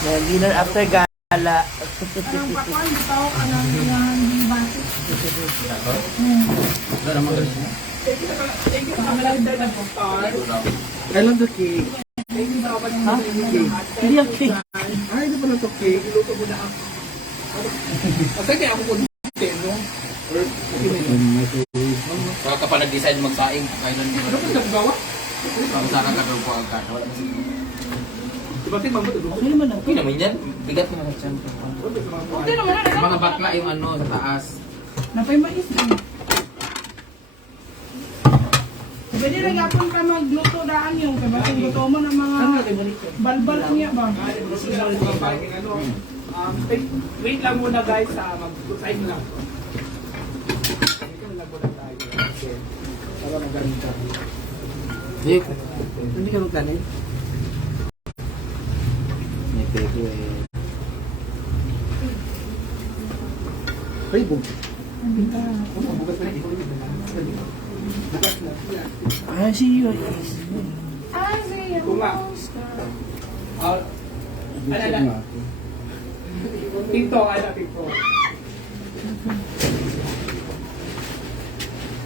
Dinner after gala. Anong pakwan, bitaw ka ng hindi batik. I love the cake. Ha? Hindi ang cake. Ay, hindi pala ito cake. Iluto mo na ako. Kasi kaya ako kunti, no? Or, Kaya ka pa nag-decide magsaing, kailan mo ano kung naggawa? Ang sana ka daw po ang katawa. Diba tin mamut ito? Okay naman ako. Okay naman yan, bigat mo na siyempre. Okay naman na. Mga bakla yung ano, sa taas. Napay mais eh. Pwede rin yapon ka magluto daan yung kabasing luto mo ng mga balbal niya ba? Wait lang muna guys, mag-time lang. Wait lang muna tayo. Para magaling ka. Hindi ka magkanin? May pego eh. Ay, bug. Bukas na ikaw yun. Bukas na. Ah, see you. Yes. Ah, sige. Kung nga. Ano? Tito, ano, tito.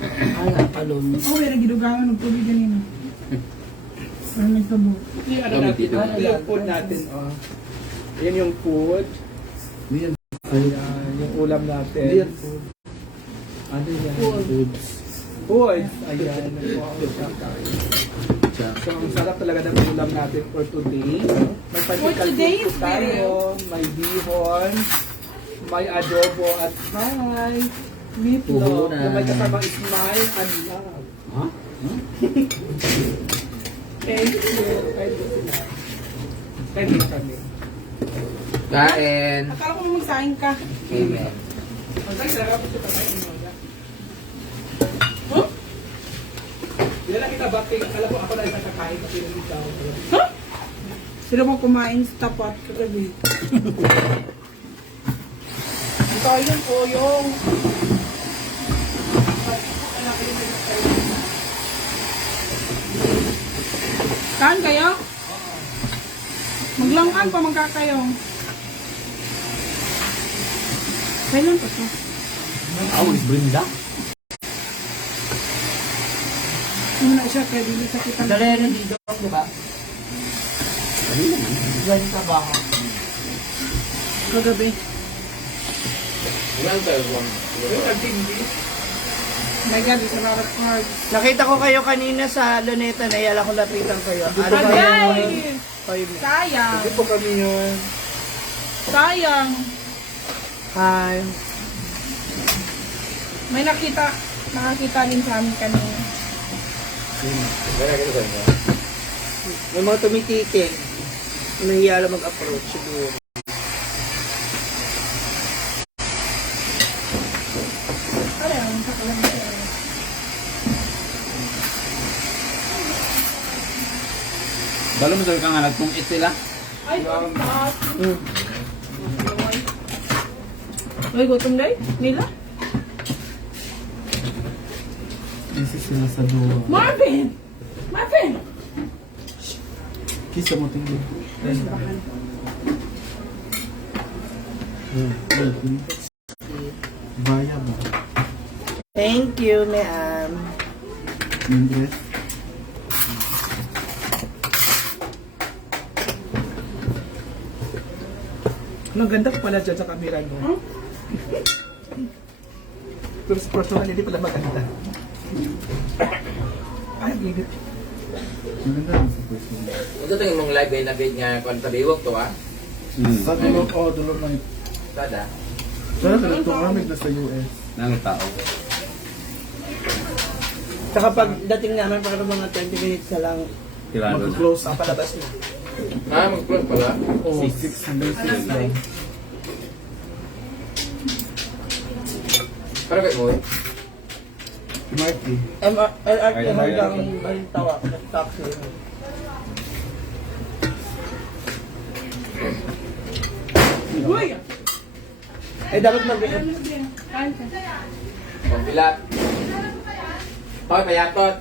Ah, nga, palom. Oh, may nagidugangan ng tubig ganina. Para may sabo. Yung ano natin, yung food natin, oh. Yan yung food. Ayan, yung ulam natin. Ano yan? Foods. Foods. Ayan. So, ang sarap talaga ng ulam natin for today. May today's pancit tayo, may bihon, may adobo at may meatloaf. Na may kasama smile and love. Ha? Thank you. Thank you sila. Thank you kami. Kain. Akala ko magsaing ka. Amen. Ang sarap ito patayin mo. Huh? Hindi lang kita baking. Alam mo, ako na isang kakain na pinag-ikaw. Huh? Sila mo kumain sa tapat kagabi. Ito yung oyong. Kaan kayo? Maglangan pa magkakayo. Kailan pa to? Awis Brenda? Muna siya kaya dili sa kita. Dalera dito, di ba? Ano naman? Diyan yung trabaho. Kagabi. Ilan tayo kung? My God, it's a lot of carbs. Nakita ko kayo kanina sa Luneta na yala ko lapitan kayo. Ano ba Agay! yun? Kayo mo. Sayang. Hindi po kami yun. Sayang. Hi. May nakakita din sa amin kanina. Kaya kita sa inyo. May mga tumititing. Nahiya lang mag-approach siguro. Ano yan? Kakalang siya. Balo mo talaga nga nagtungkit sila? Ay, pagkat. Ay, gutom na nila? This is sila sa duwa. Marvin! Marvin! Kisa mo tingin. Baya ba? Thank you, ma'am. Yung dress? Ang ganda pala dyan sa camera mo. Pero sa personal, hindi pala maganda. Ay, gigit. Ang ganda naman sa personal. Ito ito yung mong live ay nabid nga kung tabiwag to ah. Sa dulo, dulo na ito. Tada. Pero ito amig na sa US. Nang tao. Saka pagdating namin para mga 20 minutes na lang, Tirado na. Mag-close. palabas na. Ah, mag-close pala. Oh, 606 lang. Pero kayo mo eh. Marky. LRT hanggang Balintawa, nag-taxi. Uy! Eh, dapat mag- Kain ka. Pagbilat. Hoy, payatot.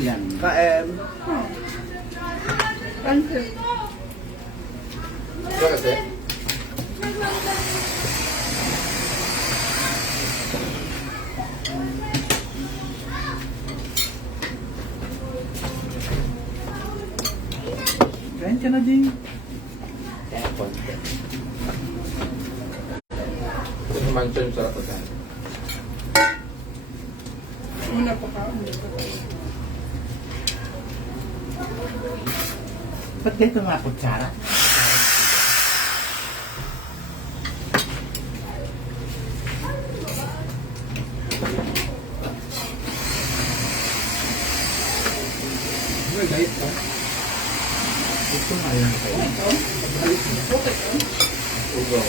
yan. KM. Pancit. Ito kasi. Kain ka na din. Kaya konti. Ito yung mansion sarap ko saan. Una pa ka. Ba't ganito mga kutsara? May diet ka? Ito nga yun kayo. Ugo.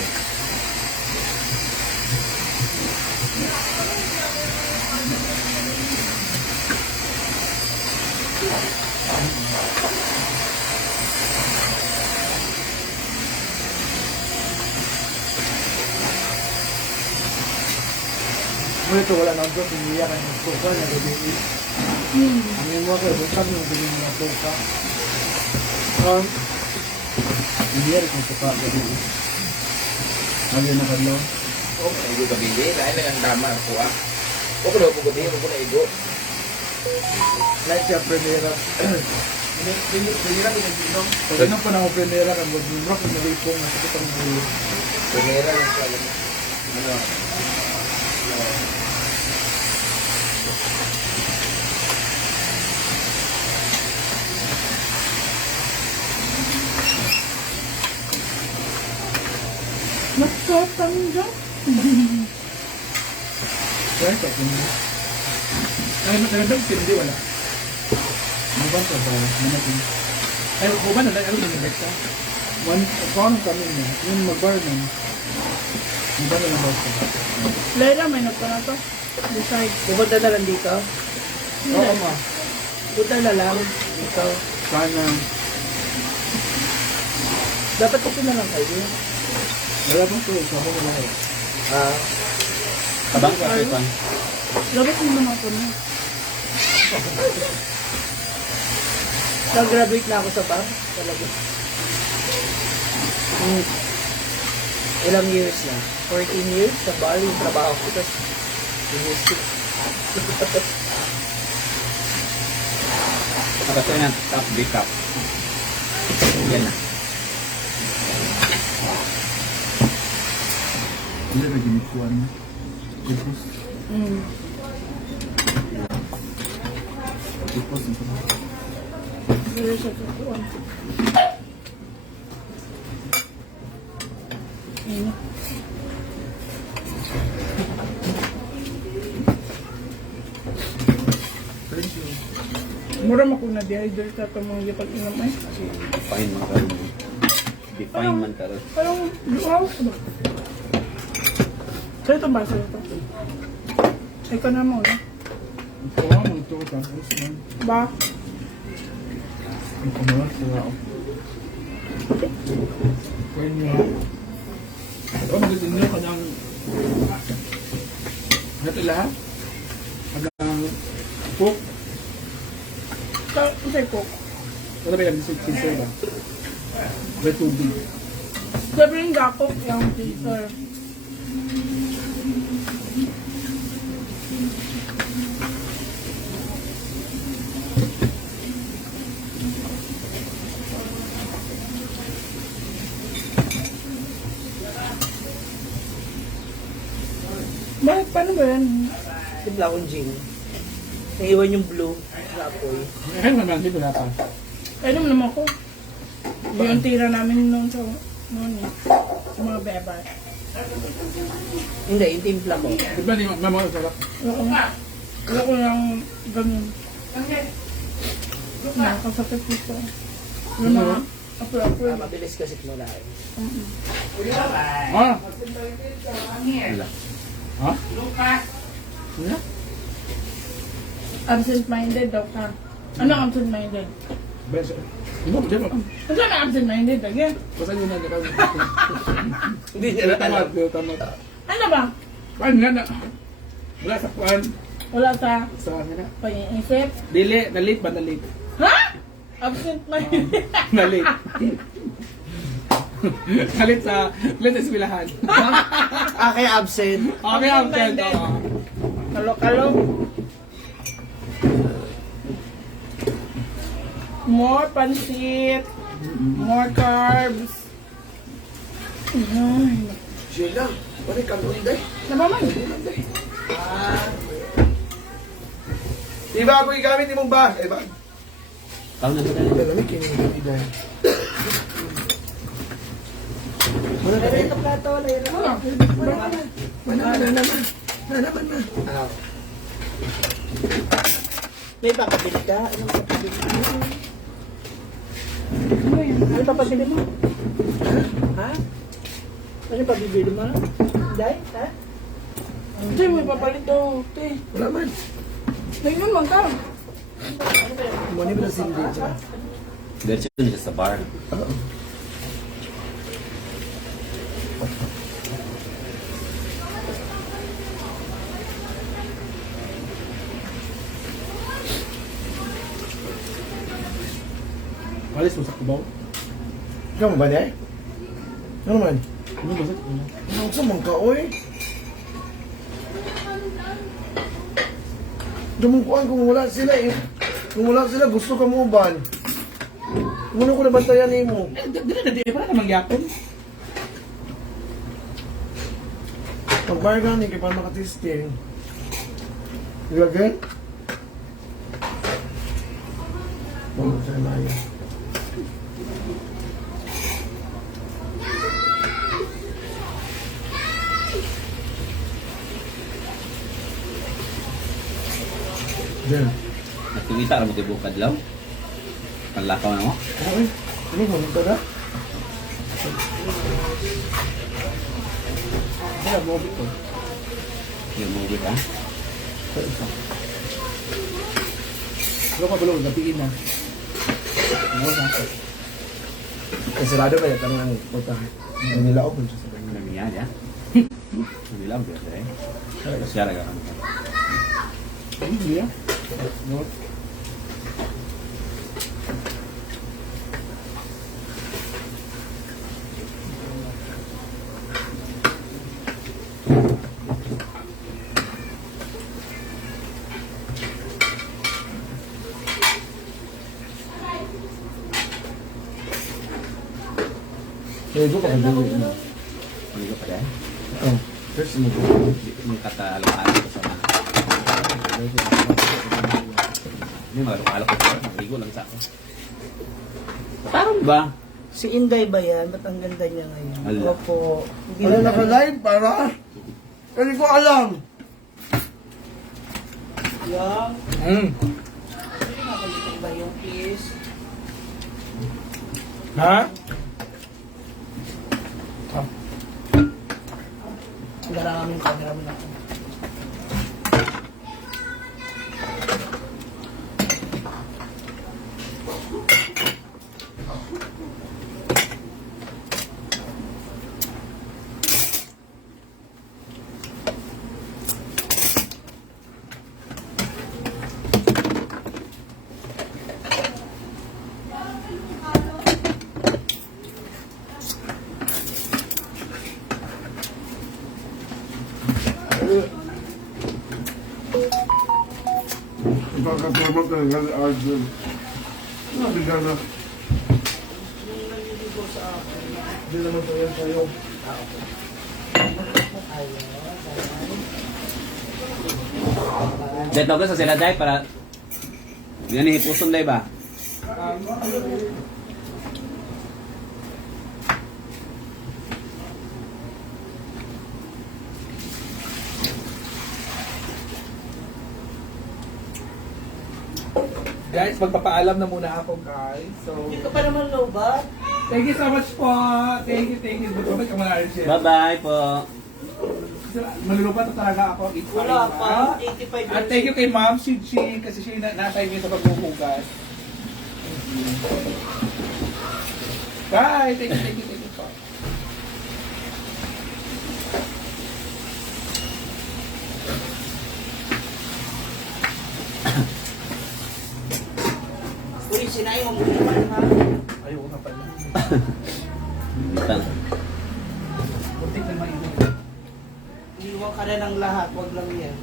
Ngunit ito wala nang doon, hindi yan ang suka, nagagawin. Ang yung mga kayo, bukan yung bilhin mga suka. Hindi yan ang suka. Lagi na kalo. Oh, igo kabili. Lain dengan tama ako ah. Huwag ko na po gabi. Huwag ko na igo. Like siya, primera. Primera pinag-inom. Pag inom pa na ako primera, kang mag-rock yung nalipong, nasakit ang ulo. Primera yung sa alam. Ano? Nagsatanggap. Kaya ka, kung... Ay, nagandang hindi, wala. Mabang ka ba? Manatin. Ay, kung ba na, ano nangyayari ka? Paano kami niya? Yung mag-bar nun. Yung ba na lang ka? Lera, may nagpana to. Decide. Pupunta na lang dito. Oo, ma. Punta na lang dito. Sana. Dapat ito na lang kayo. Wala bang tulog sa ako na lang. Ah, Abang ka pa. Labas mo naman ako na. nag-graduate na ako sa bar. Talaga. Ilang years na? 14 years sa bar yung trabaho ko. Tapos, music. Tapos yan, top, big up. Yan na. Hindi na ginikuan mo. Tipos. Tipos. Pero siya tutuan. Ayun. Thank you. Mura mo kung na-dehydrate ka itong mga gipag inom ay. Define man ka rin. Define man ka rin. Parang luhaw ko ba? Sa'yo ito ba? Sa'yo ito? Ikaw na mo, eh. Ito nga, ito ko tapos man. Ba? Ang kamalas, wala ako. Kaya niya. Ito, magandang niyo kanyang... Ito lahat? Kanyang cook. Sa'yo ko. Ano ba yung sincere ba? May tubig. Sabi yung gakok yung teaser. Bakit? Paano ba yan? Timpla akong gin. Naiwan yung blue sa apoy. Ay, naman, di ba pa? Ayun naman ako. Yung tira namin noon sa noon eh. Sa mga beba. Hindi, yung timpla ko. Di ba, mama, sarap? Oo. Ayoko lang ganun. Nakakasakit dito. Yung mga apoy-apoy. Mabilis kasi kumulain. Ah! Ha? Ano? Absent-minded daw ka. Ano ang absent-minded? Best. Ano ba, di ba? Ano na absent-minded again? Basta yun na, Hindi niya na alam. Tamad. Ano ba? Paano nga na? Wala sa kuwan. Wala sa Sa akin na. pag-iisip. Dili, nalit ba nalit? Ha? Absent na yun. Nalit. Nalit sa eskwelahan. Kay absent. Okay, absent. Oo. Kalo-kalo. More pansit. More carbs. Ay, Sheila, pare kang unday. nabaman. Di ba ako igamit ni mong ba? Eh ba? Taon na ba tayo? Lamig yung unday. Wala na ito plato, wala yun. Naman na. May papabili ka? Anong papabili ka? Ano papabili mo? Ha? Ano papabili mo? Day? Ha? Hindi, may papalit daw. Te. Wala man. Tingnan man ka. Muna ba na sindi siya? Diretso dun sa bar. Alis mo sa kubaw. Ikaw mo ba day? Ano man? Ano ba sa kubaw? Ano sa mga kaoy? Dumungkuan kung wala sila eh. Kung wala sila, gusto ka mo ban. Muna ko nabantayan ni mo. Eh, dili na di. Para ka mangyapon. Pag-bar ka ni, kaya pa makatesting. Ilagay? Huwag sa layo. Diyan. Nakikita ka mo kayo bukad lang. Panlakaw na mo. Okay. Ano mo? Ito na? Kaya mo ko. Yung movie ka. Pero pa bulong, gapiin na. Ano sa ako? Eh, sarado ba yung tanong putahe? Nila open siya sa Ano niya, ya? Hindi lang, biasa eh. Tapos yara ka kami. Hindi ya. No. Medyo ka pag dito. Hindi ko pa dahil. Oh, first mo. Yung kata-alok-alok ko sa mga. Hindi mag-alok ko sa Marigo lang sa ako. Parang ba? Si Inday ba yan? Ba't ang ganda niya ngayon? Ala. Opo. Ano naka-live para? Hindi ko alam. Yang. Ba yung kiss? Ha? Gara kami yung camera mo na. Ipagkatulog ka ng Arjun. Nabigan na. Hindi naman po yan sa'yo. Dito ko sa sila dahil para yan ihipuson dahil ba? Guys, magpapaalam na muna ako guys. So, Hindi ka pa naman lobat. thank you so much po. Thank you. Bye-bye ka muna, Arjun. Bye-bye po. Malulupa na talaga ako. It's Wala fine, pa. ha? 85 At thank you kay Ma'am Shichi kasi siya yung nasa inyo sa pagbubugas. Bye! Thank you po. Uy, sinaing mo muna ha. Ayoko nga pala. Bintang. Butik na mainit. Iwan ka na ng lahat, wag lang yan.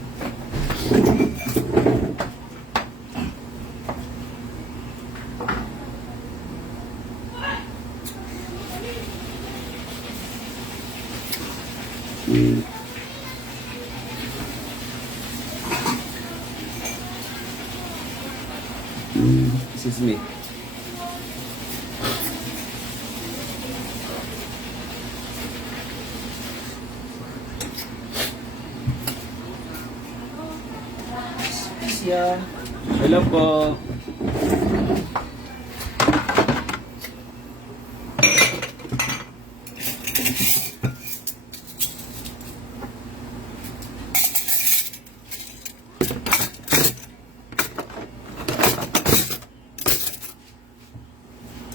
Excuse me. Siya. Hello po.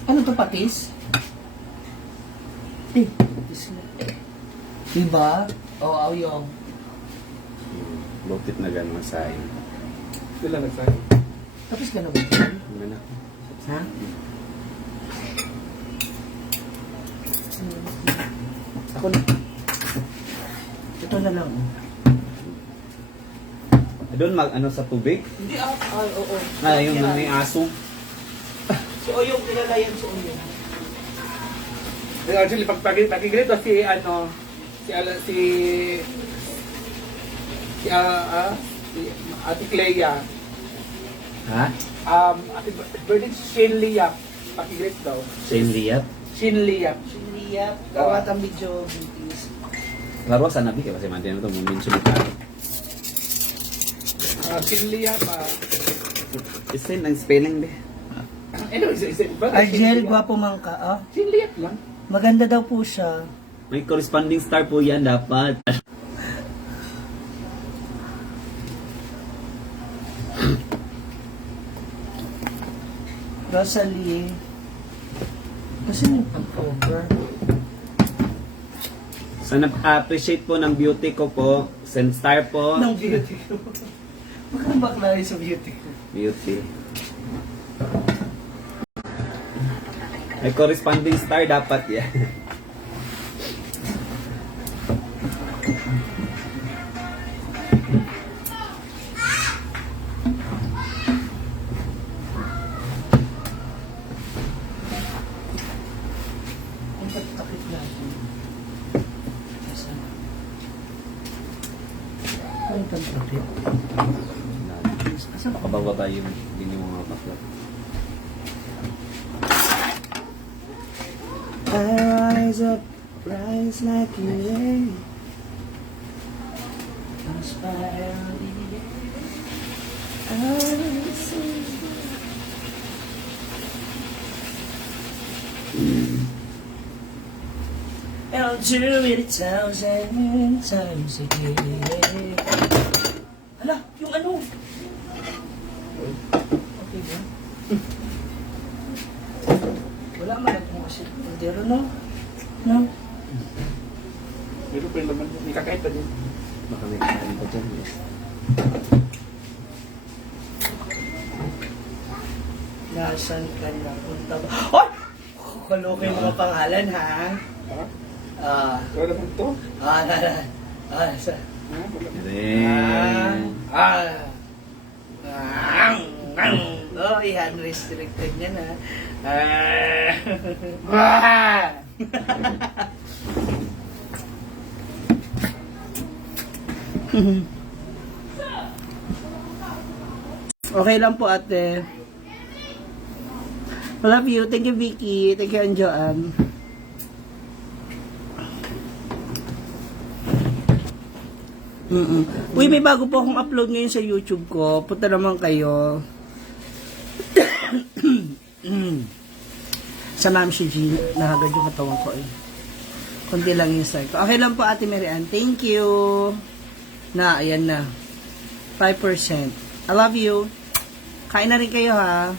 Ano to, patis? Patis na. Diba? Oo, awyong. Bukit na gano'n sa akin. Sila nagsabi. Tapos ka na ba? Ano? Ha? Ako na. Ito na lang. Doon ano sa tubig? Hindi oo. Yung may aso. Si Oyong, kilala yan si Oyong. Actually, pag-ganito si Ate Clea. Ha? Ate birthday si Shane Liap. Pakigrit daw. Shane Liap? Shane Liap. Sinliyap, kawatang medyo bitis. Laro sa nabi kasi mantin ito mungkin sulit. Shane Liap. Isin ang spelling deh. Anyway, ba? Argel, gwapo man ka, ah. Shane Liap lang. Maganda daw po siya. May corresponding star po yan dapat. Rosalie. Kasi yung pag-cover. So nag-appreciate po ng beauty ko po. Send star po. Ng beauty ko. Magkano bakla sa beauty ko? Beauty. May corresponding star dapat yan. Ang pagtakit natin. Asan? Ang pagtakit. Asan ba? Makababa yung hindi mo mga bakla. I rise up, rise like you lay. Inspire me. I see. I'll do it 1,000 times again. Hala, yung ano? Okay ba? Wala man itong kasi. Hindi no? No? Meron pa yung laman. May kakait pa din. Baka may kakain pa dyan. Nasaan ka na? Punta ba? Oh! Kalokin mo mga pangalan, ha? Ha? Wala naman to? Sa... Ha? Wala. Then, Oh, ihan restricted niya na. Okay lang po, ate. I love you. Thank you, Vicky. Thank you, Anjoan. Uy, may bago po akong upload ngayon sa YouTube ko. Punta naman kayo. Sa Ma'am Shiji, nahagad yung katawan ko eh. Kunti lang yung style ko. Okay lang po, Ate Mary Ann. Thank you. Na, ayan na. 5%. I love you. Kain na rin kayo, ha.